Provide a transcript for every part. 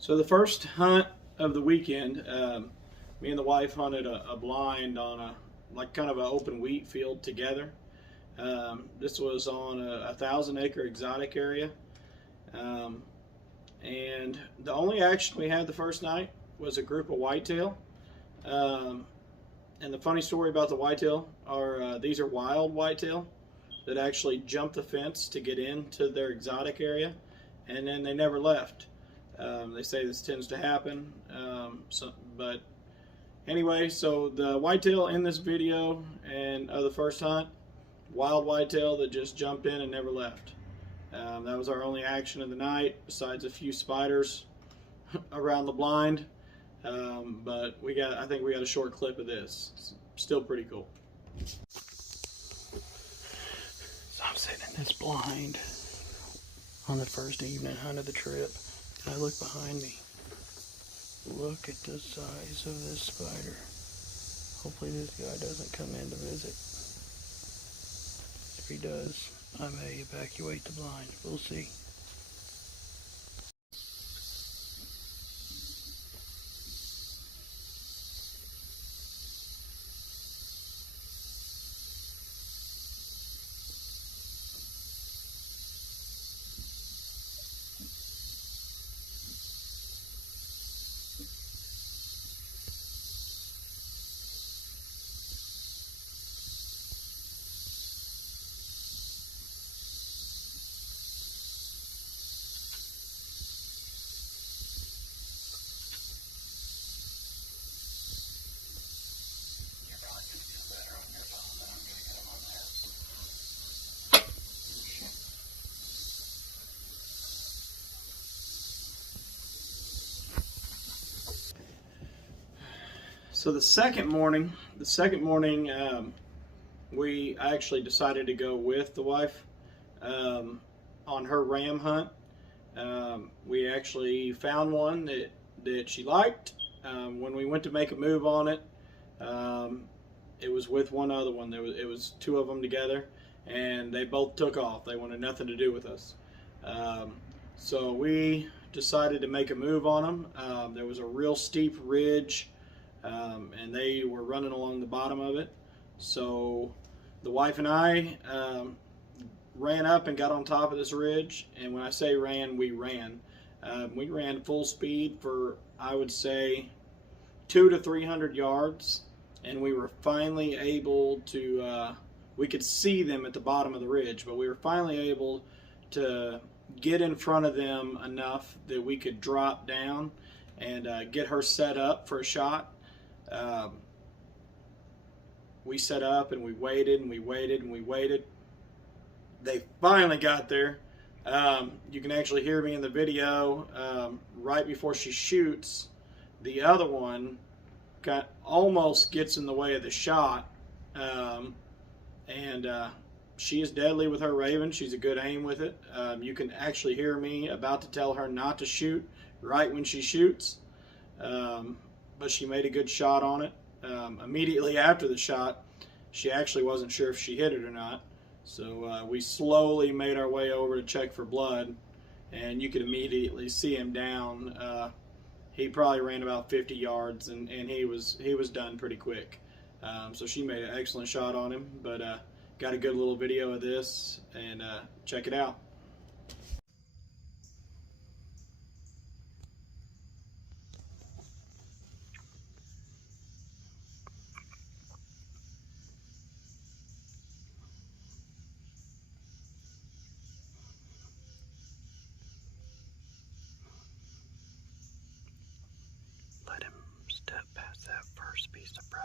So the first hunt of the weekend, me and the wife hunted a blind on a like kind of an open wheat field together. This was on a 1,000-acre exotic area, um, and the only action we had the first night was a group of whitetail. Um, and the funny story about the whitetail are these are wild whitetail that actually jumped the fence to get into their exotic area, and then they never left. They say this tends to happen, but anyway, so the whitetail in this video and of the first hunt, wild whitetail that just jumped in and never left. That was our only action of the night, besides a few spiders around the blind. But I think we got a short clip of this. It's still pretty cool. So I'm sitting in this blind on the first evening hunt of the trip, and I look behind me. Look at the size of this spider. Hopefully this guy doesn't come in to visit. If he does, I may evacuate the blind. We'll see. So the second morning, we actually decided to go with the wife on her ram hunt. We actually found one that she liked. When we went to make a move on it, it was with one other one. It was two of them together, and they both took off. They wanted nothing to do with us. So we decided to make a move on them. There was a real steep ridge, and they were running along the bottom of it. So the wife and I ran up and got on top of this ridge. And when I say ran, we ran. We ran full speed for, I would say, 200 to 300 yards. And we were finally able to, we could see them at the bottom of the ridge, but we were finally able to get in front of them enough that we could drop down and get her set up for a shot. We set up and we waited and we waited and we waited. They finally got there. You can actually hear me in the video. Right before she shoots, the other one almost gets in the way of the shot. She is deadly with her Raven. She's a good aim with it. You can actually hear me about to tell her not to shoot right when she shoots. But she made a good shot on it. Immediately after the shot, she actually wasn't sure if she hit it or not. So we slowly made our way over to check for blood, and you could immediately see him down. He probably ran about 50 yards, and he was done pretty quick. So she made an excellent shot on him, but got a good little video of this, and check it out. Let him step past that first piece of brush.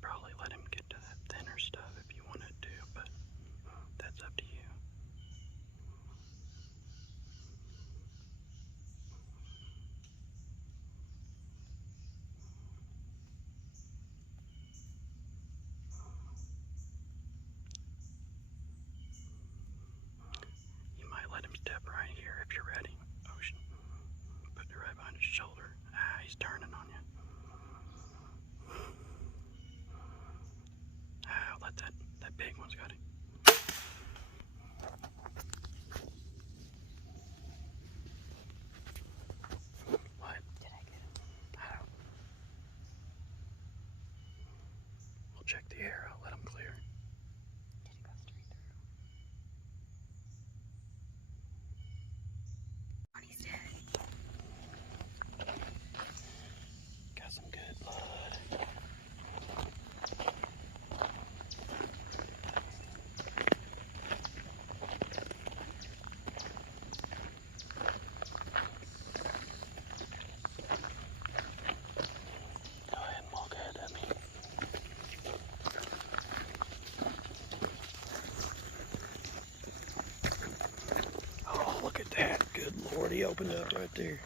probably let him get to that thinner stuff if you wanted to, but that's up to you. You might let him step right here if you're ready. Ocean. Put it right behind his shoulder. Ah, he's turning on you. Ah, let that big one's got him. What? Did I get him? I don't. We'll check the arrow, let him clear. Did it go straight through? He's dead. Got some good blood. Go ahead and walk ahead of me. Oh, look at that. Good Lord, he opened up right there.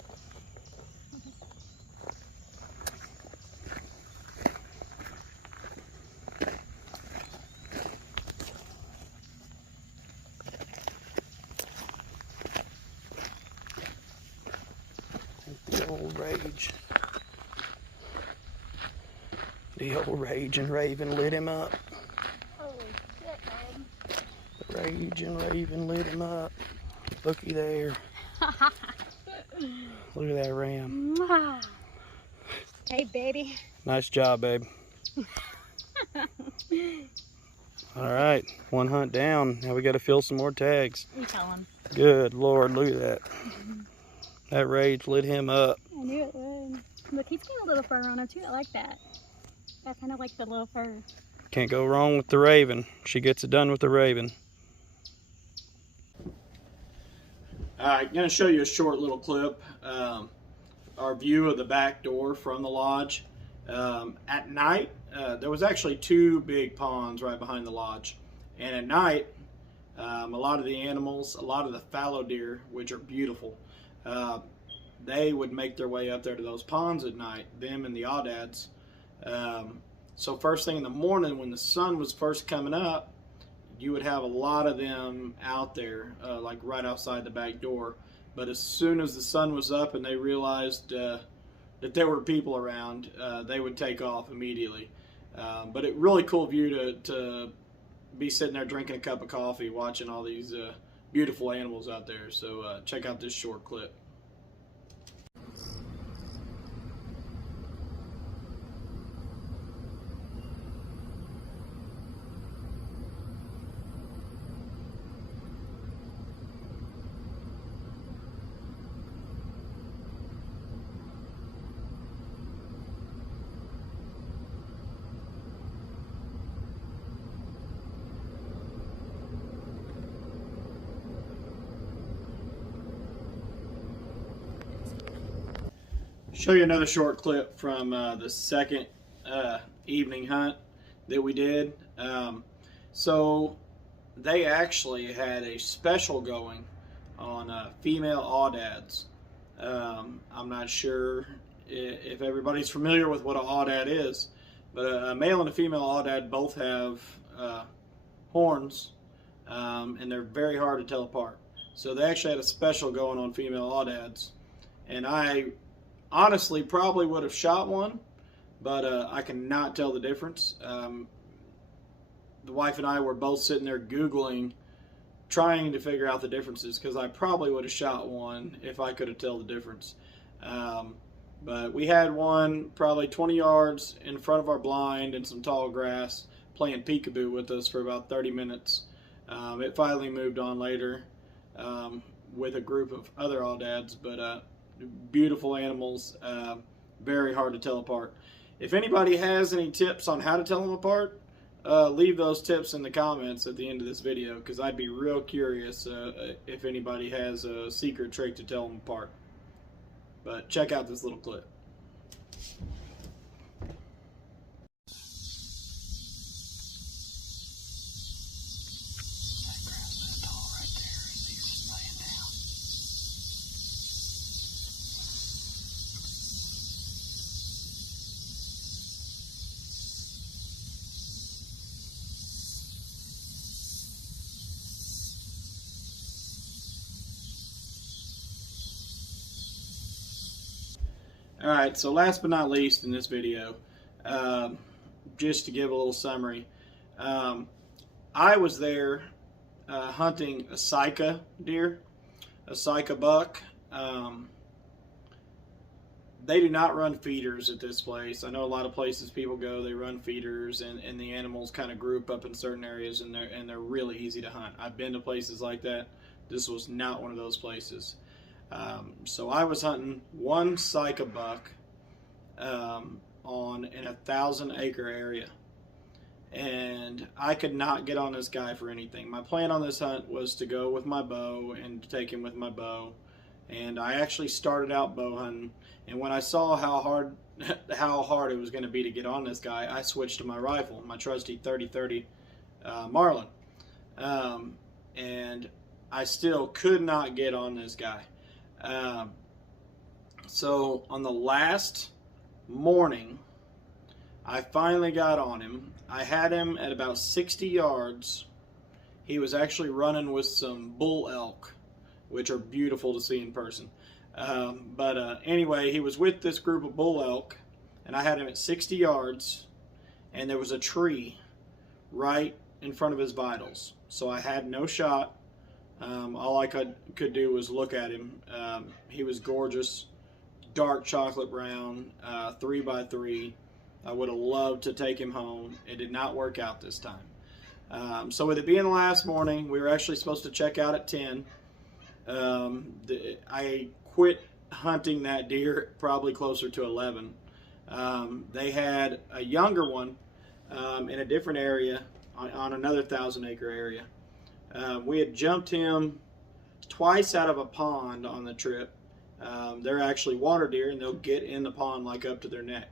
The old rage. The old raging raven lit him up. Holy shit, babe. The raging raven lit him up. Looky there. Look at that ram. Hey, baby. Nice job, babe. All right, one hunt down. Now we got to fill some more tags. You tell him. Good Lord, look at that. That rage lit him up. I knew it would. Look, he's got a little fur on him too. I like that. I kind of like the little fur. Can't go wrong with the raven. She gets it done with the raven. Alright, I'm going to show you a short little clip. Our view of the back door from the lodge. At night, there was actually two big ponds right behind the lodge. And at night, a lot of the animals, a lot of the fallow deer, which are beautiful, they would make their way up there to those ponds at night, them and the audads. So first thing in the morning when the sun was first coming up, you would have a lot of them out there, like right outside the back door. But as soon as the sun was up and they realized that there were people around, they would take off immediately. But a really cool view to be sitting there drinking a cup of coffee, watching all these beautiful animals out there. So check out this short clip. Show you another short clip from the second evening hunt that we did. So they actually had a special going on female audads. I'm not sure if everybody's familiar with what an audad is, but a male and a female audad both have horns, and they're very hard to tell apart. So they actually had a special going on female audads, and I honestly probably would have shot one, but I cannot tell the difference. The wife and I were both sitting there Googling, trying to figure out the differences, because I probably would have shot one if I could have told the difference. But we had one probably 20 yards in front of our blind in some tall grass playing peekaboo with us for about 30 minutes. It finally moved on later with a group of other audads, but beautiful animals, very hard to tell apart. If anybody has any tips on how to tell them apart, leave those tips in the comments at the end of this video, because I'd be real curious if anybody has a secret trick to tell them apart. But check out this little clip. All right, so last but not least in this video, just to give a little summary, I was there hunting a Sika deer, a Sika buck. They do not run feeders at this place. I know a lot of places people go, they run feeders, and the animals kind of group up in certain areas, and they're really easy to hunt. I've been to places like that. This was not one of those places. So I was hunting one Sika buck in a 1,000-acre area, and I could not get on this guy for anything. My plan on this hunt was to go with my bow and to take him with my bow, and I actually started out bow hunting. And when I saw how hard it was going to be to get on this guy, I switched to my rifle, my trusty 30-30 Marlin, and I still could not get on this guy. So on the last morning, I finally got on him. I had him at about 60 yards. He was actually running with some bull elk, which are beautiful to see in person. Anyway, he was with this group of bull elk, and I had him at 60 yards, and there was a tree right in front of his vitals. So I had no shot. All I could do was look at him. He was gorgeous, dark chocolate brown, 3x3. I would have loved to take him home. It did not work out this time. So with it being the last morning, we were actually supposed to check out at 10. I quit hunting that deer probably closer to 11. They had a younger one in a different area on another 1,000-acre area. We had jumped him twice out of a pond on the trip. They're actually water deer, and they'll get in the pond like up to their neck.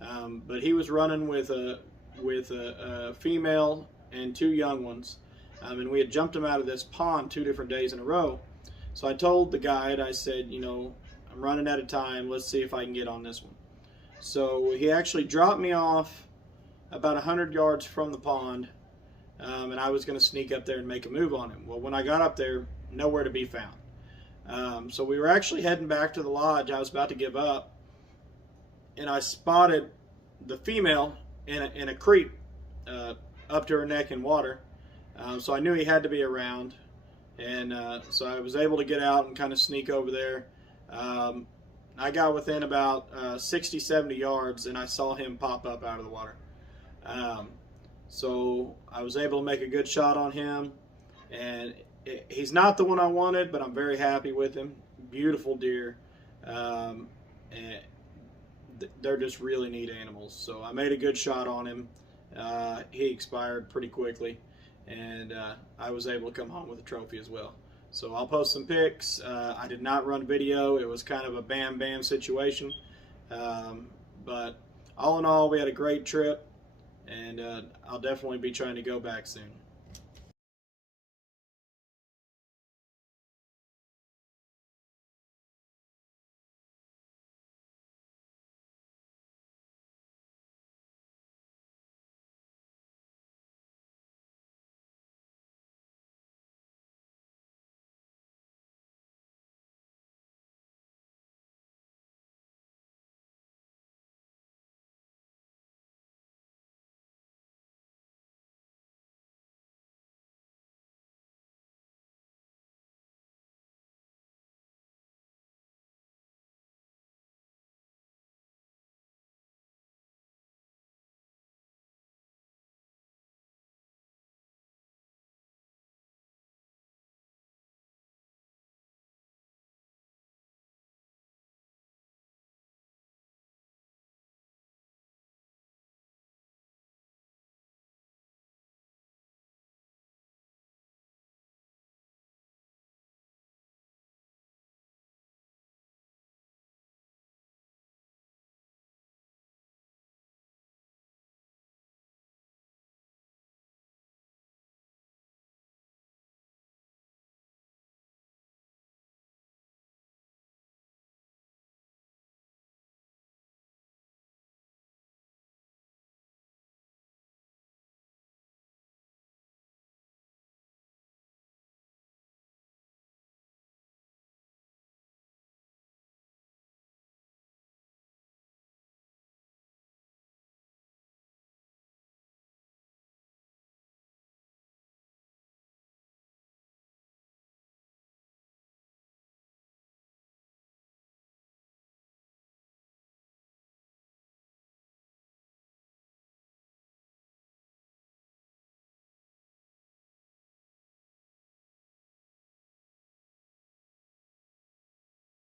But he was running with a female and 2 young ones, and we had jumped him out of this pond 2 different days in a row. So I told the guide, I said, you know, I'm running out of time. Let's see if I can get on this one. So he actually dropped me off about 100 yards from the pond, and I was going to sneak up there and make a move on him. Well, when I got up there, nowhere to be found. So we were actually heading back to the lodge. I was about to give up, and I spotted the female in a creek up to her neck in water. So I knew he had to be around. And so I was able to get out and kind of sneak over there. I got within about 60, 70 yards, and I saw him pop up out of the water. So I was able to make a good shot on him. And he's not the one I wanted, but I'm very happy with him. Beautiful deer. And they're just really neat animals. So I made a good shot on him. He expired pretty quickly. And I was able to come home with a trophy as well. So I'll post some pics. I did not run video. It was kind of a bam situation. But all in all, we had a great trip, and I'll definitely be trying to go back soon.